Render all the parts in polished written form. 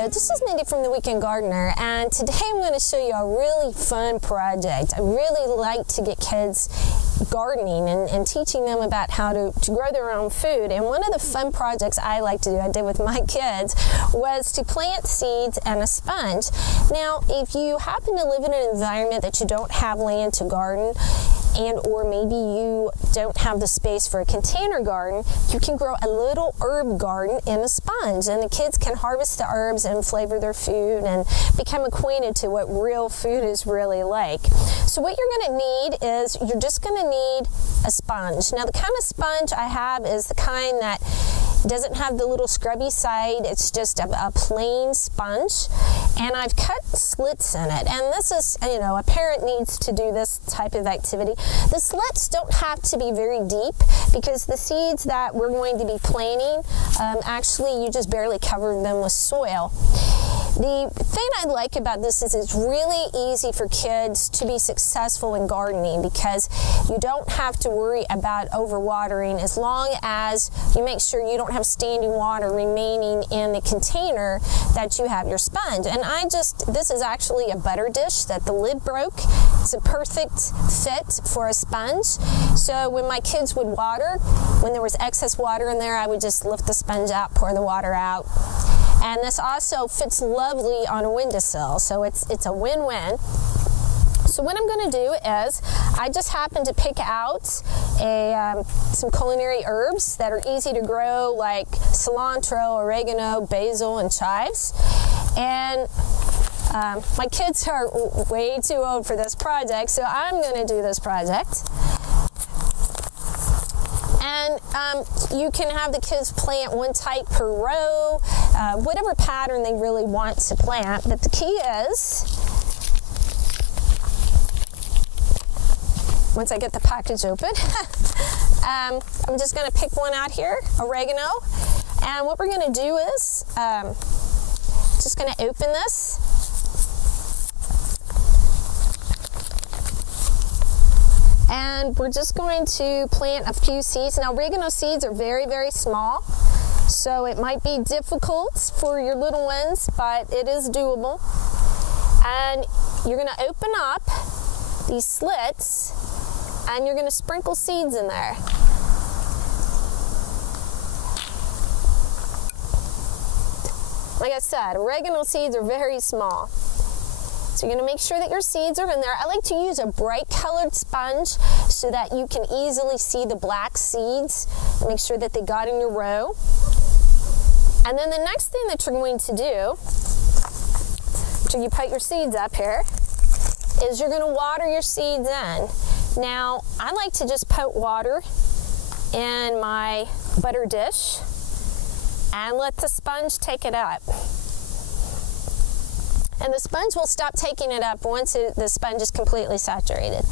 Hello, this is Mindy from the Weekend Gardener, and today I'm going to show you a really fun project. I really like to get kids gardening and teaching them about how to grow their own food. And one of the fun projects I like to do, I did with my kids, was to plant seeds and a sponge. Now, if you happen to live in an environment that you don't have land to garden, or maybe you don't have the space for a container garden, you can grow a little herb garden in a sponge, and the kids can harvest the herbs and flavor their food and become acquainted to what real food is really like. So what you're going to need is, you're just going to need a sponge. Now, the kind of sponge I have is the kind that doesn't have the little scrubby side. It's just a plain sponge, and I've cut slits in it. And this is, a parent needs to do this type of activity. The slits don't have to be very deep, because the seeds that we're going to be planting, actually you just barely cover them with soil. The thing I like about this is it's really easy for kids to be successful in gardening, because you don't have to worry about overwatering as long as you make sure you don't have standing water remaining in the container that you have your sponge. And this is actually a butter dish that the lid broke. It's a perfect fit for a sponge. So when my kids would water, when there was excess water in there, I would just lift the sponge out, pour the water out. And this also fits lovely on a windowsill, so it's a win-win. So what I'm going to do is, I just happen to pick out some culinary herbs that are easy to grow, like cilantro, oregano, basil, and chives. And my kids are way too old for this project, so I'm going to do this project. And you can have the kids plant one type per row, whatever pattern they really want to plant. But the key is, once I get the package open, I'm just going to pick one out here, oregano. And what we're going to do is, just going to open this. And we're just going to plant a few seeds. Now, oregano seeds are very, very small, so it might be difficult for your little ones, but it is doable. And you're going to open up these slits, and you're going to sprinkle seeds in there. Like I said, oregano seeds are very small. So you're going to make sure that your seeds are in there. I like to use a bright colored sponge so that you can easily see the black seeds. Make sure that they got in your row. And then the next thing that you're going to do, after you put your seeds up here, is you're going to water your seeds in. Now, I like to just put water in my butter dish and let the sponge take it up. And the sponge will stop taking it up once the sponge is completely saturated.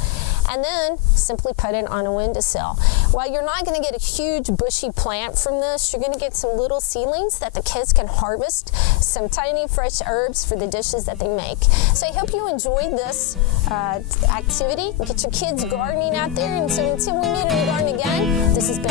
And then simply put it on a windowsill. While you're not going to get a huge bushy plant from this, you're going to get some little seedlings that the kids can harvest, some tiny fresh herbs for the dishes that they make. So I hope you enjoyed this activity. Get your kids gardening out there. And so until we meet in the garden again, this has been